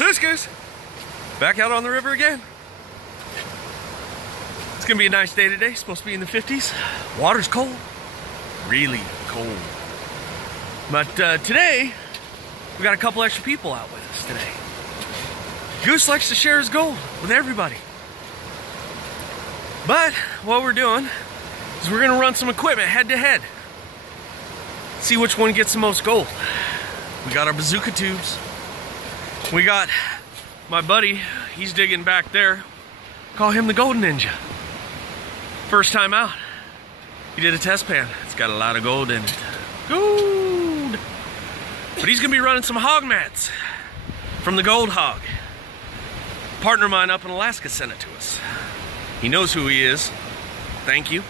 SluiceGoose, back out on the river again. It's gonna be a nice day today. It's supposed to be in the 50s. Water's cold, really cold. But today, we got a couple extra people out with us today. Goose likes to share his gold with everybody. But what we're doing is we're gonna run some equipment head to head. See which one gets the most gold. We got our Bazooka tubes. We got my buddy, he's digging back there. Call him the Golden Ninja. First time out, he did a test pan. It's got a lot of gold in it. Gold! But he's gonna be running some hog mats from the Gold Hog. A partner of mine up in Alaska sent it to us. He knows who he is. Thank you.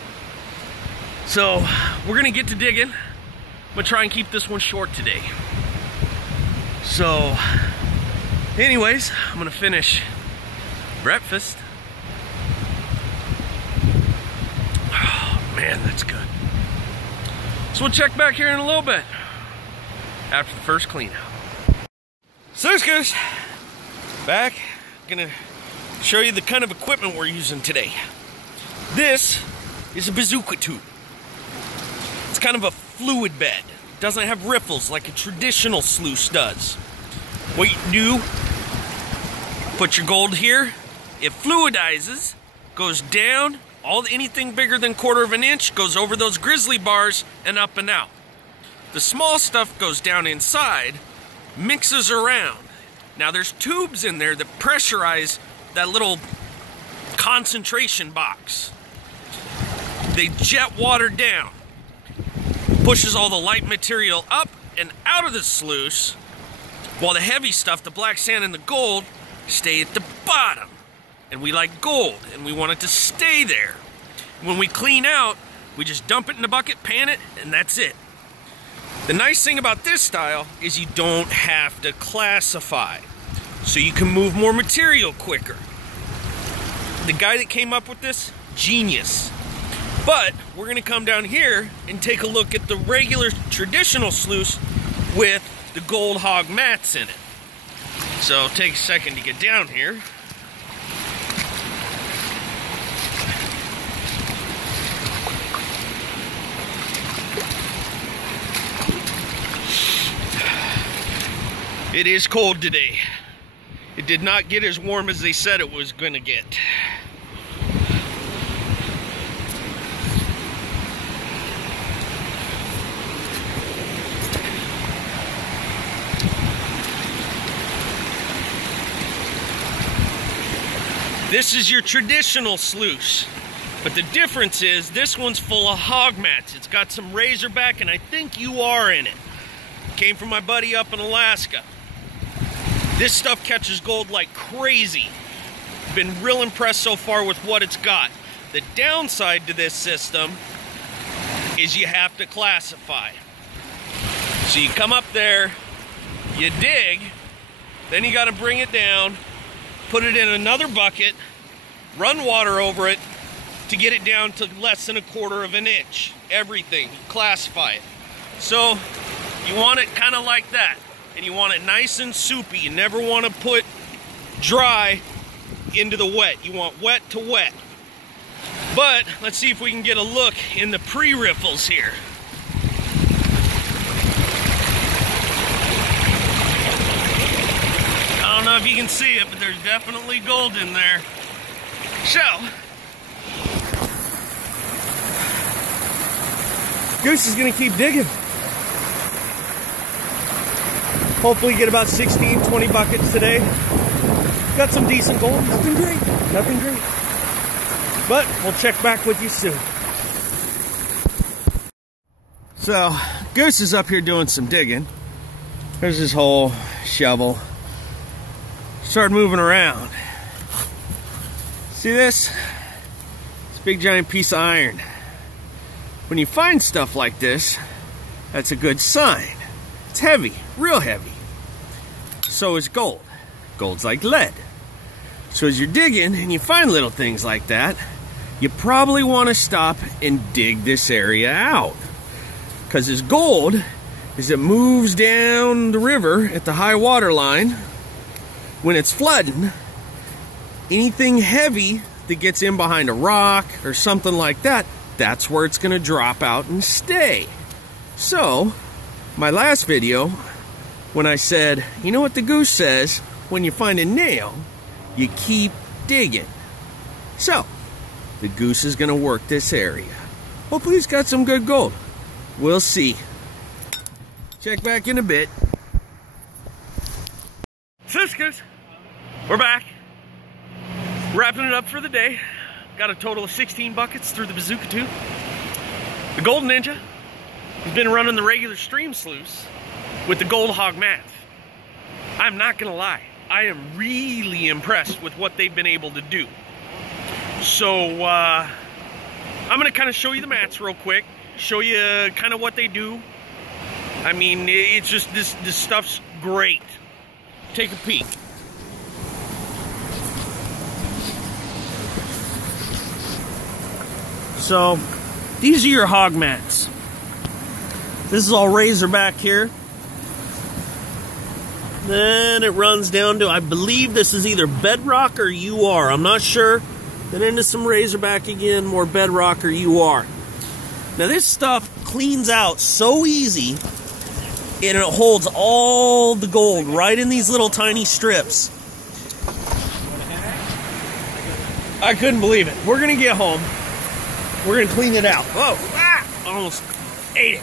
So, we're gonna get to digging. I'm gonna try and keep this one short today. So, anyways, I'm gonna finish breakfast. Oh, man, that's good. So we'll check back here in a little bit after the first clean out. SluiceGoose, back. Gonna show you the kind of equipment we're using today. This is a Bazooka tube. It's kind of a fluid bed. It doesn't have riffles like a traditional sluice does. What you do, put your gold here, it fluidizes, goes down, anything bigger than 1/4 of an inch goes over those grizzly bars and up and out. The small stuff goes down inside, mixes around. Now there's tubes in there that pressurize that little concentration box. They jet water down, pushes all the light material up and out of the sluice, while the heavy stuff, the black sand and the gold, stay at the bottom. And we like gold, and we want it to stay there. When we clean out, we just dump it in the bucket, pan it, and that's it. The nice thing about this style is you don't have to classify, so you can move more material quicker. The guy that came up with this, genius. But we're gonna come down here and take a look at the regular traditional sluice with the Gold Hog mats in it. So take a second to get down here. It is cold today. It did not get as warm as they said it was gonna get. This is your traditional sluice, but the difference is this one's full of hog mats. It's got some razorback, and I think you are in it. Came from my buddy up in Alaska. This stuff catches gold like crazy. Been real impressed so far with what it's got. The downside to this system is you have to classify. So you come up there, you dig, then you gotta bring it down, put it in another bucket, run water over it to get it down to less than 1/4 of an inch. Everything, classify it. So you want it kind of like that, and you want it nice and soupy. You never want to put dry into the wet. You want wet to wet. But let's see if we can get a look in the pre-riffles here. I don't know if you can see it, but there's definitely gold in there. So, Goose is gonna keep digging. Hopefully get about 16, 20 buckets today. Got some decent gold, nothing great, nothing great. But we'll check back with you soon. So, Goose is up here doing some digging. There's his whole shovel. Start moving around. See this? It's a big giant piece of iron. When you find stuff like this, that's a good sign. It's heavy, real heavy. So is gold. Gold's like lead. So as you're digging and you find little things like that, you probably want to stop and dig this area out. Because as gold, as it moves down the river at the high water line, when it's flooding, anything heavy that gets in behind a rock or something like that, that's where it's going to drop out and stay. So, my last video, when I said, you know what the goose says, when you find a nail, you keep digging. So, the goose is going to work this area. Hopefully he's got some good gold. We'll see. Check back in a bit. SluiceGoose, we're back. Wrapping it up for the day. Got a total of 16 buckets through the Bazooka tube. The Golden Ninja has been running the regular stream sluice with the Gold Hog mats. I'm not gonna lie, I am really impressed with what they've been able to do. So I'm gonna kind of show you the mats real quick, show you kind of what they do. I mean, it's just this stuff's great. Take a peek. So these are your hog mats. This is all razorback here. Then it runs down to, I believe this is either bedrock or UR. I'm not sure. Then into some razorback again, more bedrock or UR. Now this stuff cleans out so easy, and it holds all the gold right in these little tiny strips. I couldn't believe it. We're gonna get home. We're gonna clean it out. Whoa, almost ate it.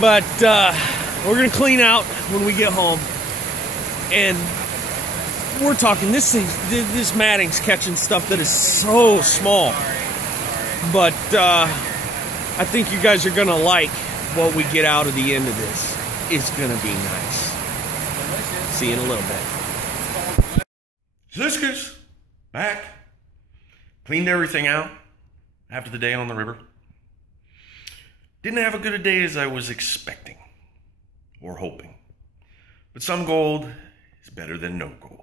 But we're gonna clean out when we get home. And we're talking, this matting's catching stuff that is so small. But I think you guys are gonna like what we get out of the end of this. It's gonna be nice. See you in a little bit. SluiceGoose, back. Cleaned everything out after the day on the river. Didn't have as good a day as I was expecting or hoping. But some gold is better than no gold.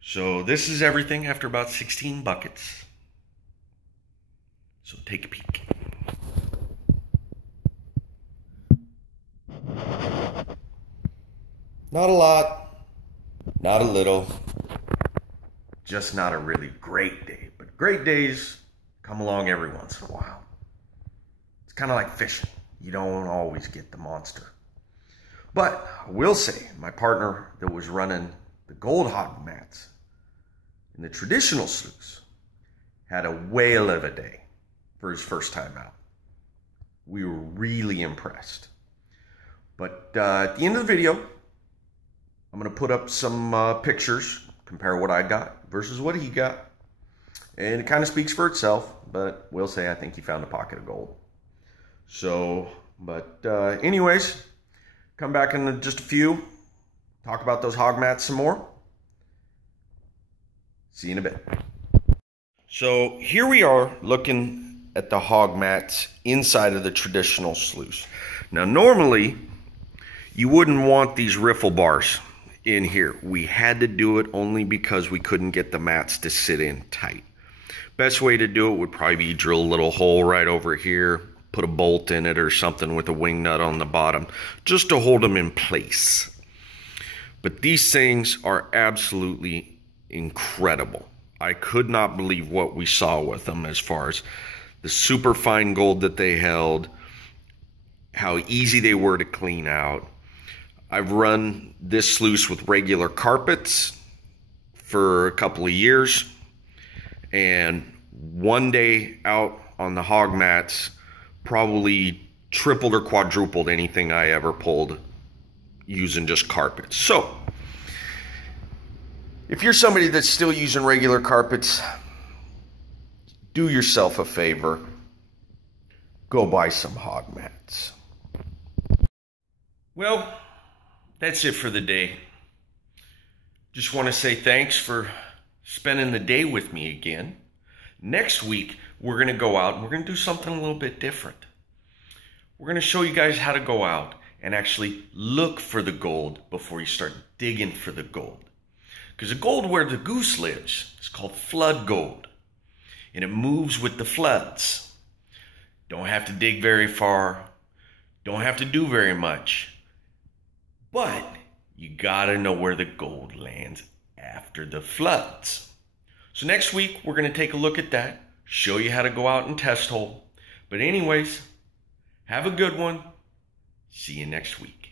So this is everything after about 16 buckets. So take a peek. Not a lot, not a little, just not a really great day. But great days come along every once in a while. It's kind of like fishing. You don't always get the monster. But I will say, my partner that was running the Gold Hog mats in the traditional sluice had a whale of a day for his first time out. We were really impressed. But at the end of the video, I'm going to put up some pictures, compare what I got versus what he got. And it kind of speaks for itself, but we'll say I think he found a pocket of gold. So, but anyways, come back in just a few, talk about those hog mats some more. See you in a bit. So here we are looking at the hog mats inside of the traditional sluice. Now normally, you wouldn't want these riffle bars in here. We had to do it only because we couldn't get the mats to sit in tight. Best way to do it would probably be drill a little hole right over here, put a bolt in it or something with a wing nut on the bottom, just to hold them in place. But these things are absolutely incredible. I could not believe what we saw with them as far as the super fine gold that they held, how easy they were to clean out. I've run this sluice with regular carpets for a couple of years, and one day out on the hog mats probably tripled or quadrupled anything I ever pulled using just carpets. So if you're somebody that's still using regular carpets, do yourself a favor, go buy some hog mats. Well, that's it for the day. Just want to say thanks for spending the day with me again. Next week, we're going to go out and we're going to do something a little bit different. We're going to show you guys how to go out and actually look for the gold before you start digging for the gold. Because the gold where the goose lives is called flood gold. And it moves with the floods. Don't have to dig very far. Don't have to do very much. But you gotta know where the gold lands after the floods. So next week, we're gonna take a look at that, show you how to go out and test hole. But anyways, have a good one. See you next week.